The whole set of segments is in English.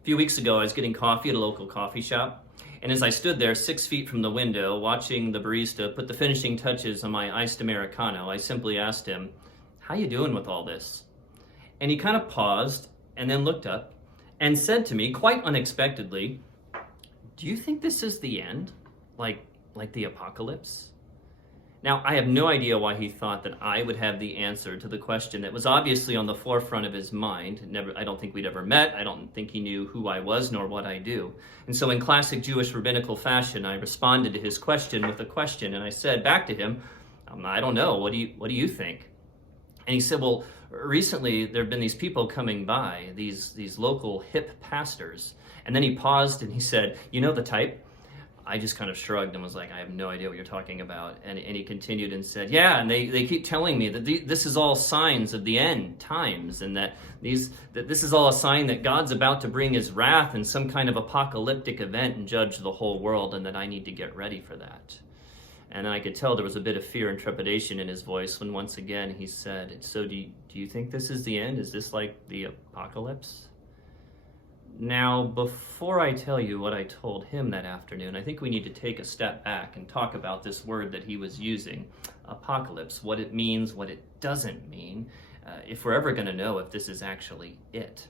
A few weeks ago, I was getting coffee at a local coffee shop, and as I stood there 6 feet from the window watching the barista put the finishing touches on my iced Americano, I simply asked him, "How you doing with all this?" And he kind of paused and then looked up and said to me, quite unexpectedly, "Do you think this is the end? Like the apocalypse?" Now, I have no idea why he thought that I would have the answer to the question that was obviously on the forefront of his mind. I don't think we'd ever met. I don't think he knew who I was nor what I do. And so in classic Jewish rabbinical fashion, I responded to his question with a question, and I said back to him, "I don't know. What do you think?" And he said, "Well, recently there have been these people coming by, these local hip pastors." And then he paused and he said, "You know the type?" I just kind of shrugged and was like, "I have no idea what you're talking about." And he continued and said, "Yeah, and they keep telling me that this is all signs of the end times, and that this is all a sign that God's about to bring his wrath and some kind of apocalyptic event and judge the whole world, and that I need to get ready for that." And I could tell there was a bit of fear and trepidation in his voice when once again he said, "So do you think this is the end? Is this like the apocalypse?" Now, before I tell you what I told him that afternoon, I think we need to take a step back and talk about this word that he was using, apocalypse, what it means, what it doesn't mean, if we're ever going to know if this is actually it.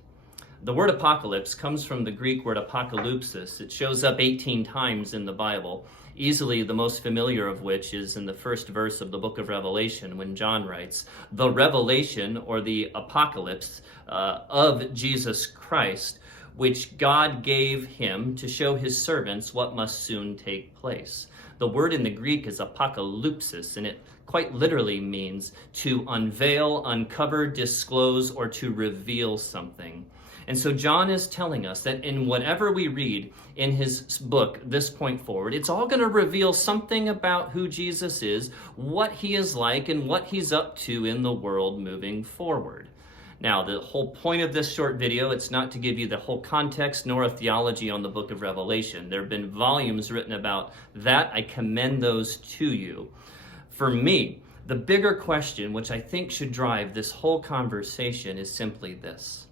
The word apocalypse comes from the Greek word apokalypsis. It shows up 18 times in the Bible, easily the most familiar of which is in the first verse of the book of Revelation when John writes, "The revelation or the apocalypse of Jesus Christ, which God gave him to show his servants what must soon take place." The word in the Greek is apokalypsis, and it quite literally means to unveil, uncover, disclose, or to reveal something. And so John is telling us that in whatever we read in his book, this point forward, it's all going to reveal something about who Jesus is, what he is like, and what he's up to in the world moving forward. Now, the whole point of this short video, it's not to give you the whole context nor a theology on the book of Revelation. There have been volumes written about that. I commend those to you. For me, the bigger question, which I think should drive this whole conversation, is simply this.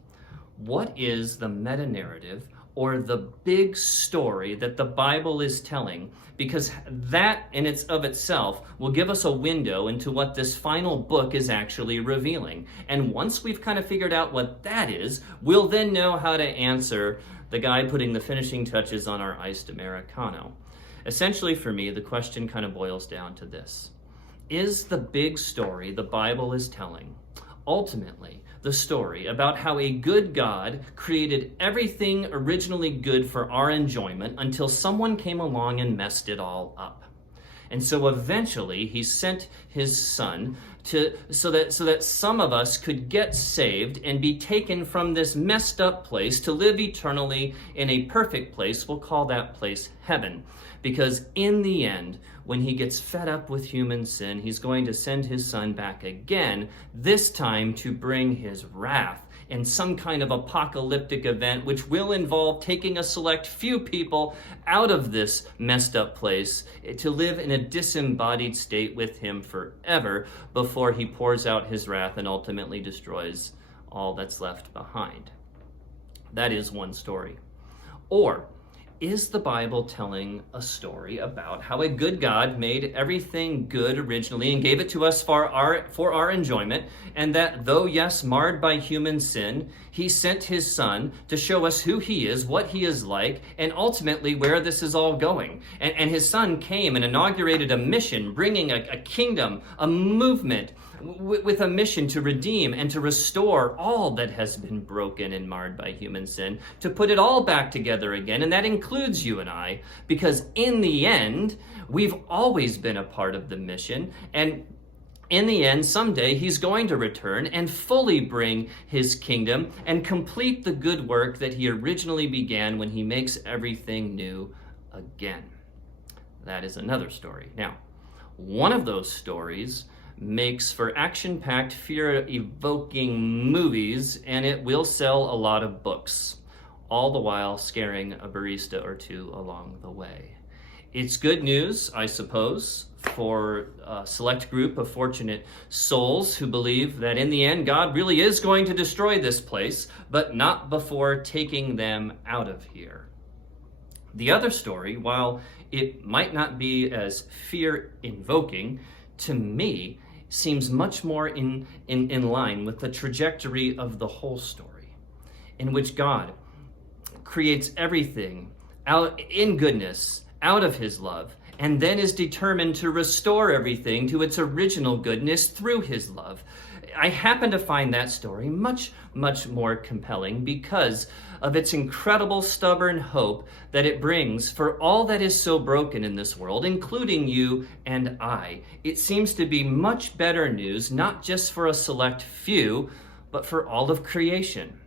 What is the meta-narrative or the big story that the Bible is telling? Because that in itself will give us a window into what this final book is actually revealing. And once we've kind of figured out what that is, we'll then know how to answer the guy putting the finishing touches on our iced Americano. Essentially for me, the question kind of boils down to this. Is the big story the Bible is telling ultimately the story about how a good God created everything originally good for our enjoyment until someone came along and messed it all up? And so eventually he sent his son so that some of us could get saved and be taken from this messed up place to live eternally in a perfect place. We'll call that place heaven. Because in the end, when he gets fed up with human sin, he's going to send his son back again, this time to bring his wrath and some kind of apocalyptic event which will involve taking a select few people out of this messed up place to live in a disembodied state with him forever before he pours out his wrath and ultimately destroys all that's left behind. That is one story. Or is the Bible telling a story about how a good God made everything good originally and gave it to us for our enjoyment, and that though, yes, marred by human sin, he sent his son to show us who he is, what he is like, and ultimately where this is all going. And his son came and inaugurated a mission, bringing a kingdom, a movement, with a mission to redeem and to restore all that has been broken and marred by human sin, to put it all back together again, and that includes you and I, because in the end, we've always been a part of the mission, and in the end, someday, he's going to return and fully bring his kingdom and complete the good work that he originally began when he makes everything new again. That is another story. Now, one of those stories makes for action-packed, fear-evoking movies, and it will sell a lot of books, all the while scaring a barista or two along the way. It's good news, I suppose, for a select group of fortunate souls who believe that in the end God really is going to destroy this place, but not before taking them out of here. The other story, while it might not be as fear-invoking, to me seems much more in line with the trajectory of the whole story, in which God creates everything out in goodness, out of his love, and then is determined to restore everything to its original goodness through his love. I happen to find that story much, much more compelling because of its incredible stubborn hope that it brings for all that is so broken in this world, including you and I. It seems to be much better news, not just for a select few, but for all of creation.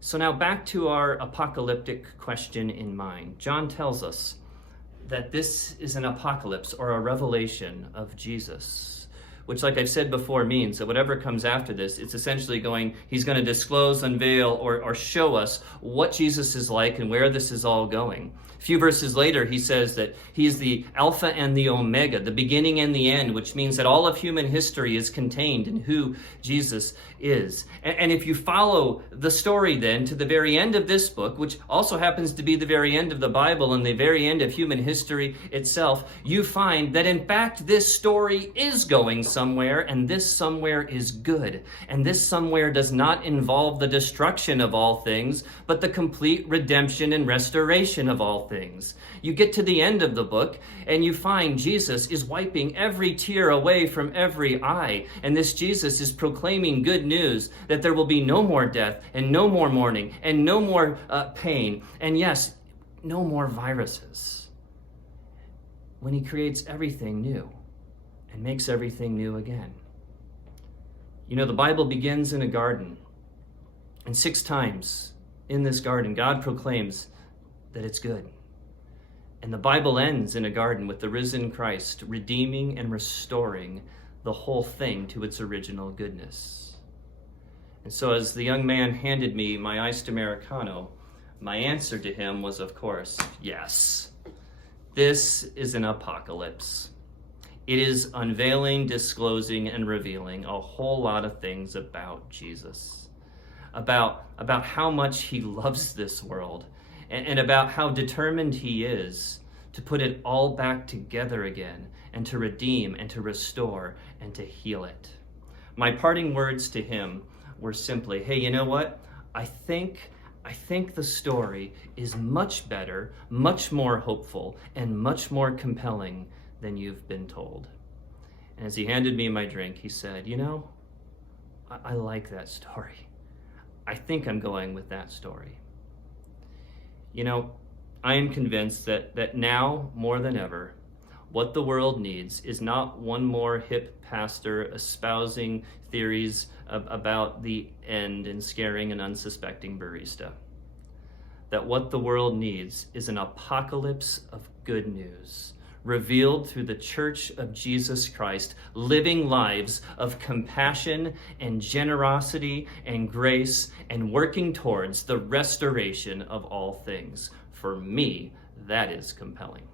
So now back to our apocalyptic question in mind. John tells us that this is an apocalypse or a revelation of Jesus, which, like I've said before, means that whatever comes after this, it's essentially he's going to disclose, unveil, or show us what Jesus is like and where this is all going. A few verses later, he says that he is the Alpha and the Omega, the beginning and the end, which means that all of human history is contained in who Jesus is. And if you follow the story then to the very end of this book, which also happens to be the very end of the Bible and the very end of human history itself, you find that in fact this story is going somewhere, and this somewhere is good. And this somewhere does not involve the destruction of all things, but the complete redemption and restoration of all things. You get to the end of the book and you find Jesus is wiping every tear away from every eye. And this Jesus is proclaiming good news that there will be no more death and no more mourning and no more pain. And yes, no more viruses. When he creates everything new and makes everything new again. You know, the Bible begins in a garden. And 6 times in this garden, God proclaims that it's good. And the Bible ends in a garden with the risen Christ redeeming and restoring the whole thing to its original goodness. And so as the young man handed me my iced Americano, my answer to him was, of course, yes. This is an apocalypse. It is unveiling, disclosing, and revealing a whole lot of things about Jesus, about how much he loves this world, and about how determined he is to put it all back together again, and to redeem, and to restore, and to heal it. My parting words to him were simply, hey, you know what? I think the story is much better, much more hopeful, and much more compelling than you've been told. And as he handed me my drink, he said, you know, I like that story. I think I'm going with that story. You know, I am convinced that now, more than ever, what the world needs is not one more hip pastor espousing theories about the end and scaring an unsuspecting barista. That what the world needs is an apocalypse of good news, revealed through the Church of Jesus Christ, living lives of compassion and generosity and grace, and working towards the restoration of all things. For me, that is compelling.